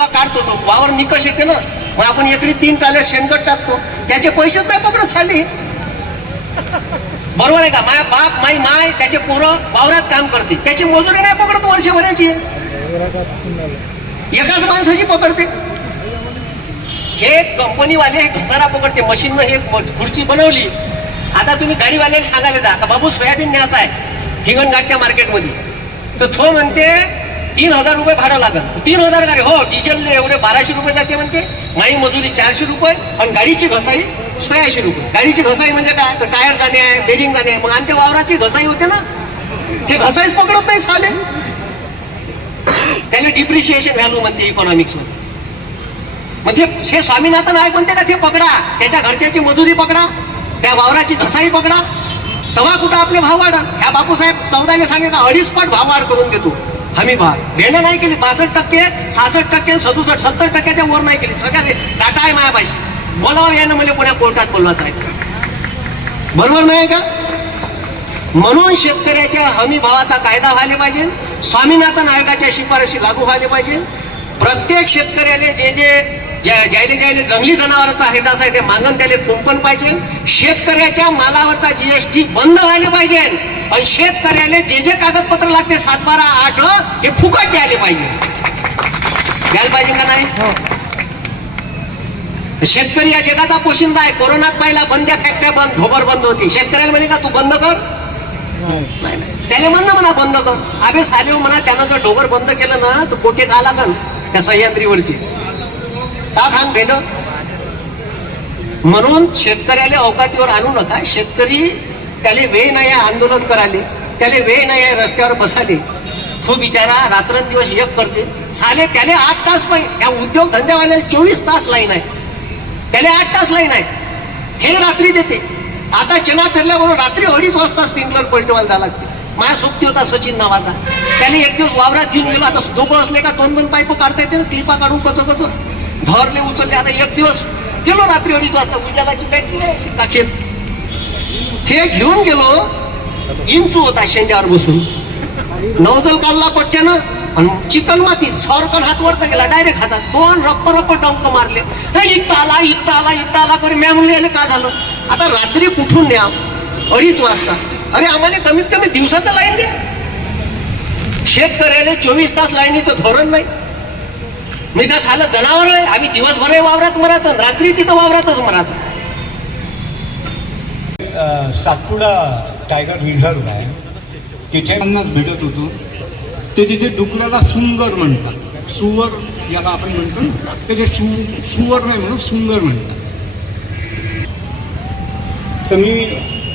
काढतो तो. वावर निकष येते ना. मग आपण एकरी तीन टाल्या शेणखत टाकतो. त्याचे पैसेच नाही पकडत साली. बरोबर आहे का? माय बाप माई माय त्याचे पोरं वावरात काम करते. त्याची मजुरी नाही पकडत वर्षभराची. एकाच माणसाची पकडते. हे कंपनीवाले हे घसारा पकडते. मशीननं हे खुर्ची बनवली. आता तुम्ही गाडीवाल्याला सांगायला जा. का बाबू सोयाबीन न्यायचा आहे. हिंगणघाटच्या मार्केटमध्ये तर तो म्हणते तीन हजार रुपये भाडं लागल तीन हजार गाडी हो डिझेल एवढे बाराशे रुपये जाते म्हणते. माई मजुरी चारशे रुपये आणि गाडीची घसाई सोळाशे रुपये. गाडीची घसाई म्हणजे काय? तर टायर जाणे आहे बेरिंग जाणे. आहे मग आमच्या वावराची घसाई होते ना. ते घसाईच पकडत नाही साले. त्याला डिप्रिशिएशन व्हॅल्यू म्हणते इकॉनॉमिक्समध्ये. मग ते हे स्वामीनाथन आहे म्हणते का ते पकडा. त्याच्या घरच्याची मजुरी पकडा. त्या वावराची घसाई पकडा. तेव्हा कुठं आपले भाव वाढा ह्या बापूसाहेब चौदाले सांगे का अडीच पट भाव वाढ करून देतो. हमी भाग देणं नाही केली बासष्ट टक्के सहासष्ट टक्के सदुसष्ट सत्तर टक्क्याच्या वर नाही केली. सगळ्या टाटा आहे मायापाशी. बोलावं यानं मला पुण्या कोर्टात बोलवायचं आहे बरोबर नाही का? म्हणून शेतकऱ्याच्या हमी भावाचा कायदा व्हायला पाहिजे स्वामीनाथन आयोगाच्या शिफारशी लागू व्हायला पाहिजे. प्रत्येक शेतकऱ्याला जे जे ज्या- ज्याले ज्याले जंगली जनावरांचा हिताचा आहे ते मागण त्याला कुंपण पाहिजे. शेतकऱ्याच्या मालावरचा जीएसटी बंद व्हायला पाहिजे. आणि शेतकऱ्याला जे जे कागदपत्र लागते सात बारा आठ हे फुकट द्यायला पाहिजे. द्यायला पाहिजे का नाही? शेतकरी या जगाचा पोशिंदा आहे. कोरोनात पाहिला बंद्या फॅक्टऱ्या बंद धोबर बंद होती. शेतकऱ्याला म्हणे का तू बंद कर. नाही. नाही त्याला म्हण ना म्हणा बंद कर. अबे साले म्हणा त्यानं जर ढोबर बंद केलं ना तर कोटे का लागन? त्या सह्याद्रीवरची. का खान भेट म्हणून शेतकऱ्याला अवकातीवर आणू नका. शेतकरी त्याला वेळ नाही आहे आंदोलन करायले. त्याला वेळ नाही आहे रस्त्यावर बसाले तो बिचारा रात्रंदिवस एक करते साले त्याले आठ तास पाहिजे या उद्योग धंद्यावाल्याला चोवीस तास लाईन आहे. त्याला आठ तास लाईन आहे. हे रात्री देते. आता चना फिरल्याबरोबर रात्री अडीच वाजता स्प्रिंकलर पलटवायला जावं लागते. माझ्या सोबती होता सचिन नावाचा. त्याला एक दिवस वावरात घेऊन गेलो. आता दोघं असले का दोन दोन पाईप काढता येते ना क्लिपा काढून कच कच धरले उचलले. आता एक दिवस गेलो रात्री अडीच वाजता. उजालाची बॅटरी आहे. अशी काखेत हे घेऊन गेलो इंचू होता शेंड्यावर बसून. नवजल काढला पट्ट्यानं आणि चिकन माती सरकन हात वरत गेला डायरेक्ट हातात. दोन रप्प रप्प डंक मारले. हे इथं आला इथं आला इथं आला करी मॅम म्हणले का झालं? आता रात्री कुठून न्या? अडीच वाजता. अरे आम्हाला कमीत कमी दिवसाचं लाईन द्या. शेतकऱ्याला चोवीस तास लाईनीचं धोरण नाही. मी का झालं जनावर आहे. आम्ही दिवसभर वावरात मरायचं आणि रात्री तिथं वावरातच मरायचं. सातपुडा टायगर रिझर्व आहे. तिथे भेटत होतो. ते तिथे डुकराला सुंगर म्हणतात. सुवर याला आपण म्हणतो ना. ते सु सुवर नाही म्हणून सुंगर म्हणतात. तर मी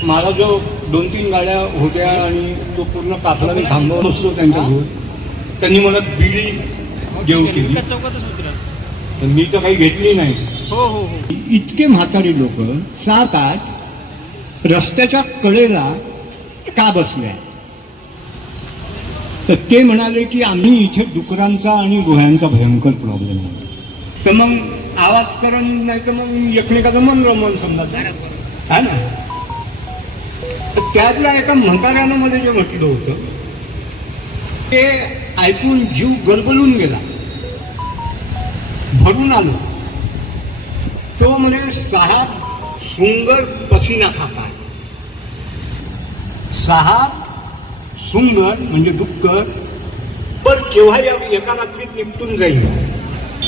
मला जो दोन तीन गाड्या होत्या आणि तो पूर्ण काफला मी थांबवून बसलो त्यांच्याजवळ त्यांनी मला बिडी देऊ केली. तर मी तर काही घेतली नाही. इतके म्हातारी लोक सात आठ रस्त्याच्या कडेला का बसले तर ते म्हणाले की आम्ही इथे डुकरांचा आणि गुह्यांचा भयंकर प्रॉब्लेम आहे. तर मग आवाज करण नाही तर मग एकमेकाचं मन रमन समजा. हा ना? तर त्यातल्या एका म्हाताऱ्यानं मध्ये जे म्हटलं होतं ते ऐकून जीव गलबलून गेला. भरून आलो. तो म्हणे सहा सुंदर पसीना खाता सहा सुंदर म्हणजे डुक्कर पण केव्हा या एका रात्रीत निपटून जाईल.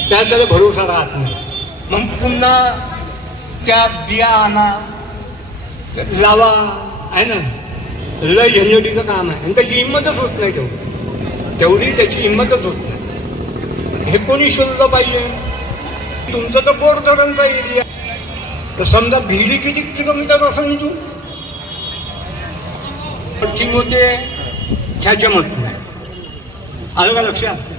त्या त्याला भरोसा राहत नाही. मग पुन्हा त्या बिया आणा लावा आहे ना? लय झंझटीचं काम आहे. आणि त्याची हिंमतच होत नाही तेवढी. तेवढी त्याची हिंमतच होत नाही. हे कोणी शोधलं पाहिजे? तुमचं तर बोर धरणचा एरिया. तर समजा भिडी किती किलोमीटर असं निघू पश्चिम होते ह्या नाही आलं का लक्षात?